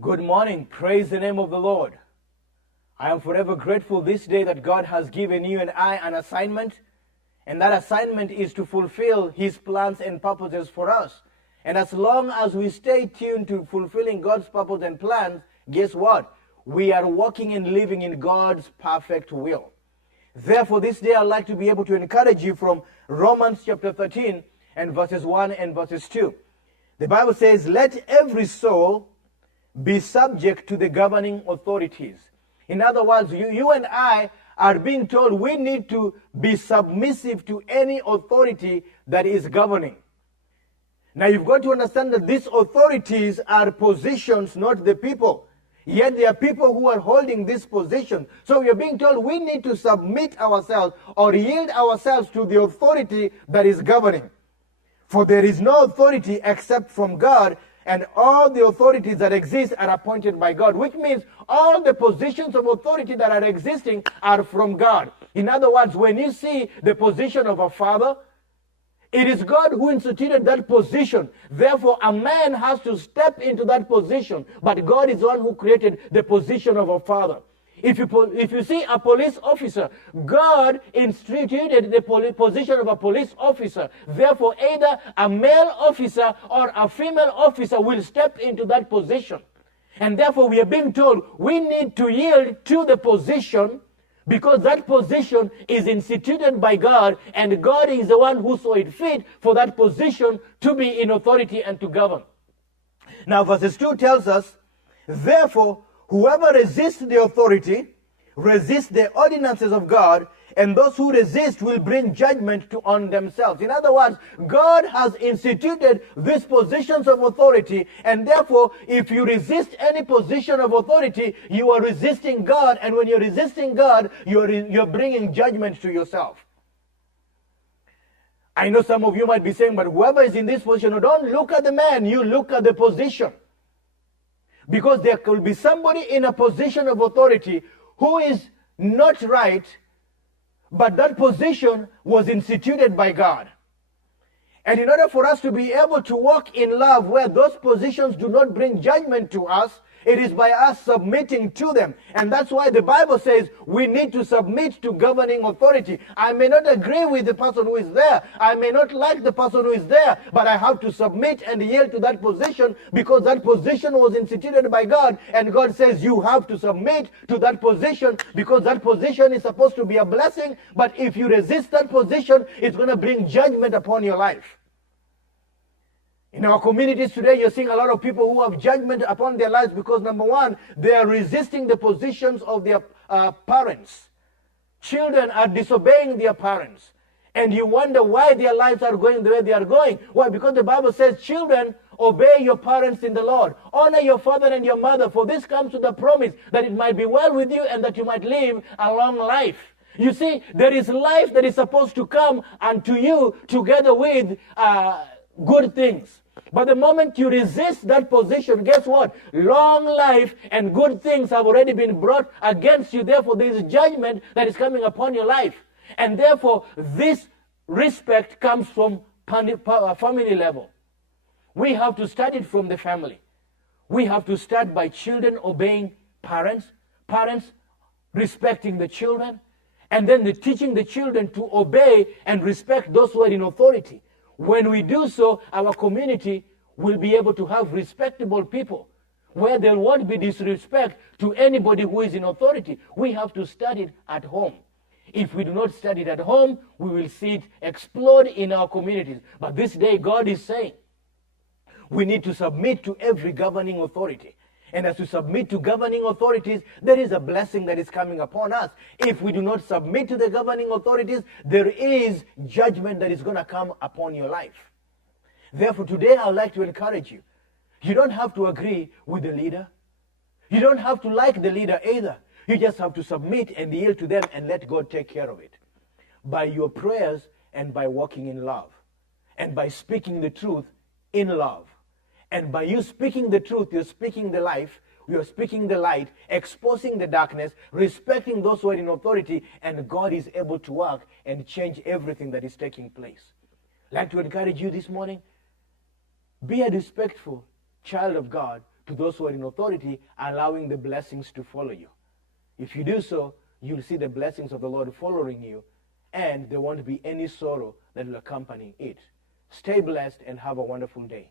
Good morning. Praise the name of the Lord. I am forever grateful this day that God has given you and I an assignment, and that assignment is to fulfill His plans and purposes for us. And as long as we stay tuned to fulfilling God's purpose and plans, guess what? We are walking and living in God's perfect will. Therefore, this day I'd like to be able to encourage you from Romans chapter 13 and verses 1 and verses 2. The Bible says, "Let every soul be subject to the governing authorities." In other words, you and I are being told we need to be submissive to any authority that is governing. Now you've got to understand that these authorities are positions, not the people. Yet there are people who are holding this position. So we are being told we need to submit ourselves or yield ourselves to the authority that is governing. For there is no authority except from God, and all the authorities that exist are appointed by God, which means all the positions of authority that are existing are from God. In other words, when you see the position of a father, it is God who instituted that position. Therefore, a man has to step into that position, but God is the one who created the position of a father. If you see a police officer, God instituted the position of a police officer. Therefore, either a male officer or a female officer will step into that position. And therefore, we are being told we need to yield to the position, because that position is instituted by God, and God is the one who saw it fit for that position to be in authority and to govern. Now, verses 2 tells us, "Therefore, whoever resists the authority resists the ordinances of God, and those who resist will bring judgment on themselves." In other words, God has instituted these positions of authority, and therefore, if you resist any position of authority, you are resisting God, and when you're resisting God, you're bringing judgment to yourself. I know some of you might be saying, but whoever is in this position, don't look at the man, you look at the position. Because there could be somebody in a position of authority who is not right, but that position was instituted by God. And in order for us to be able to walk in love where those positions do not bring judgment to us, it is by us submitting to them. And that's why the Bible says we need to submit to governing authority. I may not agree with the person who is there. I may not like the person who is there, but I have to submit and yield to that position, because that position was instituted by God. And God says you have to submit to that position, because that position is supposed to be a blessing. But if you resist that position, it's going to bring judgment upon your life. In our communities today, you're seeing a lot of people who have judgment upon their lives because, number one, they are resisting the positions of their parents. Children are disobeying their parents. And you wonder why their lives are going the way they are going. Why? Because the Bible says, "Children, obey your parents in the Lord. Honor your father and your mother, for this comes with the promise that it might be well with you and that you might live a long life." You see, there is life that is supposed to come unto you together with good things. But the moment you resist that position, guess what? Long life and good things have already been brought against you. Therefore, there is judgment that is coming upon your life. And therefore, this respect comes from family level. We have to start it from the family. We have to start by children obeying parents, parents respecting the children, and then teaching the children to obey and respect those who are in authority. When we do so, our community will be able to have respectable people, where there won't be disrespect to anybody who is in authority. We have to study it at home. If we do not study it at home, we will see it explode in our communities. But this day, God is saying, we need to submit to every governing authority. And as we submit to governing authorities, there is a blessing that is coming upon us. If we do not submit to the governing authorities, there is judgment that is going to come upon your life. Therefore, today I would like to encourage you. You don't have to agree with the leader. You don't have to like the leader either. You just have to submit and yield to them and let God take care of it. By your prayers and by walking in love. And by speaking the truth in love. And by you speaking the truth, you're speaking the life, you're speaking the light, exposing the darkness, respecting those who are in authority, and God is able to work and change everything that is taking place. I'd like to encourage you this morning, be a respectful child of God to those who are in authority, allowing the blessings to follow you. If you do so, you'll see the blessings of the Lord following you, and there won't be any sorrow that will accompany it. Stay blessed and have a wonderful day.